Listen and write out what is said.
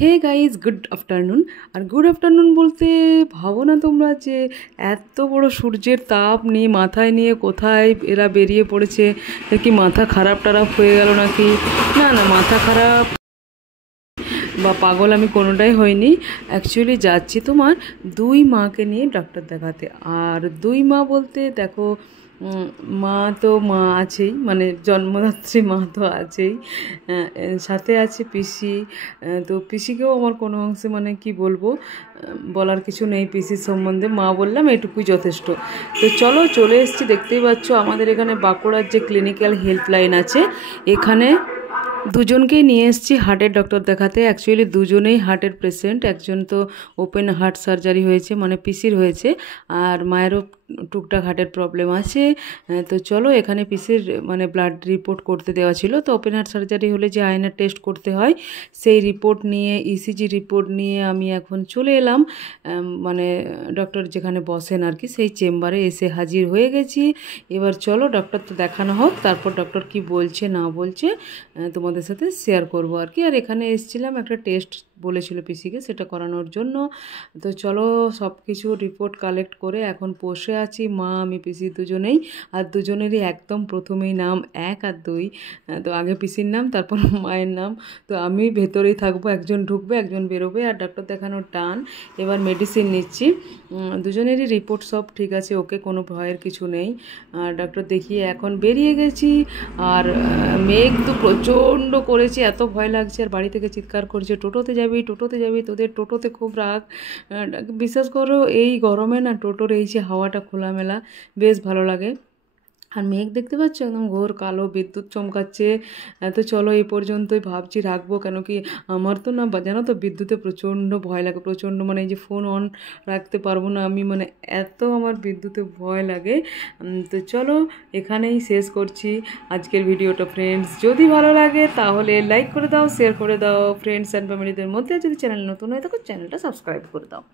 হে guys, good afternoon. আর good afternoon বলতে ভাবো না তোমরা যে এত বড় সূর্যের তাপ নিয়ে মাথায় নিয়ে কোথায় এরা বেরিয়ে পড়েছে, কি মাথা খারাপ টারাপ হয়ে গেল নাকি? না না, মাথা খারাপ বা পাগল আমি কোনোটাই হইনি। অ্যাকচুয়ালি যাচ্ছি তোমার দুই মাকে নিয়ে ডাক্তার দেখাতে। আর দুই মা বলতে দেখো, মা তো মা আছেই, মানে জন্মদাত্রী মা তো আছেই, সাথে আছে পিসি। তো পিসিকেও আমার কোনো অংশে মানে কি বলবো, বলার কিছু নেই পিসির সম্বন্ধে। মা বললাম এটুকুই যথেষ্ট। তো চলো, চলে এসেছি, দেখতেই পাচ্ছ আমাদের এখানে বাঁকুড়ার যে ক্লিনিক্যাল হেল্পলাইন আছে, এখানে দুজনকেই নিয়ে এসেছি হার্টের ডক্টর দেখাতে। অ্যাকচুয়ালি দুজনেই হার্টের পেশেন্ট। একজন তো ওপেন হার্ট সার্জারি হয়েছে, মানে পিসির হয়েছে, আর মায়েরও টুকটাক হার্টের প্রবলেম আছে। তো চলো, এখানে পিসির মানে ব্লাড রিপোর্ট করতে দেওয়া ছিল। তো ওপেন হার্ট সার্জারি হলে যে আয়নার টেস্ট করতে হয়, সেই রিপোর্ট নিয়ে, ইসিজি রিপোর্ট নিয়ে আমি এখন চলে এলাম মানে ডক্টর যেখানে বসেন আর কি, সেই চেম্বারে এসে হাজির হয়ে গেছি। এবার চলো ডক্টর তো দেখানো হোক, তারপর ডক্টর কি বলছে না বলছে তোমাদের সাথে শেয়ার করব আর কি। আর এখানে এসেছিলাম একটা টেস্ট বলেছিল পিসিকে, সেটা করানোর জন্য। তো চলো, সব কিছু রিপোর্ট কালেক্ট করে এখন বসে আছি, মা আমি পিসি দুজনেই। আর দুজনেরই একদম প্রথমেই নাম 1 আর 2। তো আগে পিসির নাম, তারপর মায়ের নাম। তো আমি ভেতরেই থাকবো, একজন ঢুকবে একজন বেরোবে। আর ডাক্তার দেখানোর টান। এবার মেডিসিন নিচ্ছি। দুজনেরই রিপোর্ট সব ঠিক আছে, ওকে, কোনো ভয়ের কিছু নেই। আর ডাক্তার দেখিয়ে এখন বেরিয়ে গেছি। আর মেঘ তো প্রচণ্ড করেছে, এত ভয় লাগছে। আর বাড়ি থেকে চিৎকার করছে, টোটোতে যাবি টোটোতে যাবি, তোদের টোটোতে খুব রাগ। বিশ্বাস করো, এই গরমে না টোটোর এই যে হাওয়াটা খোলামেলা, বেশ ভালো লাগে। আর মেঘ দেখতে পাচ্ছ, একদম ঘোর কালো, বিদ্যুৎ চমকাচ্ছে। তো চলো, এই পর্যন্তই ভাবছি রাখবো, কেন কি আমার তো না জানো তো বিদ্যুতে প্রচণ্ড ভয় লাগে, প্রচণ্ড, মানে এই যে ফোন অন রাখতে পারবো না আমি, মানে এত আমার বিদ্যুতে ভয় লাগে। তো চলো, এখানেই শেষ করছি আজকের ভিডিওটা ফ্রেন্ডস। যদি ভালো লাগে তাহলে লাইক করে দাও, শেয়ার করে দাও ফ্রেন্ডস অ্যান্ড ফ্যামিলিদের মধ্যে। যদি চ্যানেল নতুন হয়ে থাকো, চ্যানেলটা সাবস্ক্রাইব করে দাও।